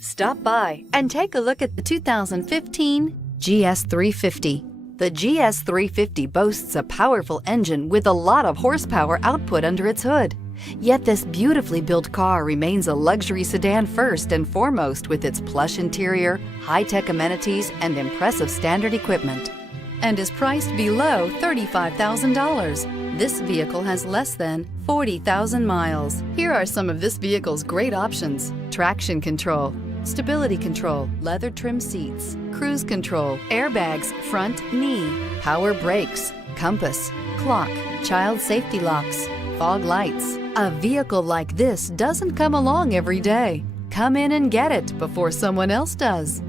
Stop by and take a look at the 2015 GS 350. The GS 350 boasts a powerful engine with a lot of horsepower output under its hood. Yet this beautifully built car remains a luxury sedan first and foremost with its plush interior, high-tech amenities, and impressive standard equipment, and is priced below $35,000. This vehicle has less than 40,000 miles. Here are some of this vehicle's great options: traction control, stability control, leather trim seats, cruise control, airbags, front knee, power brakes, compass, clock, child safety locks, fog lights. A vehicle like this doesn't come along every day. Come in and get it before someone else does.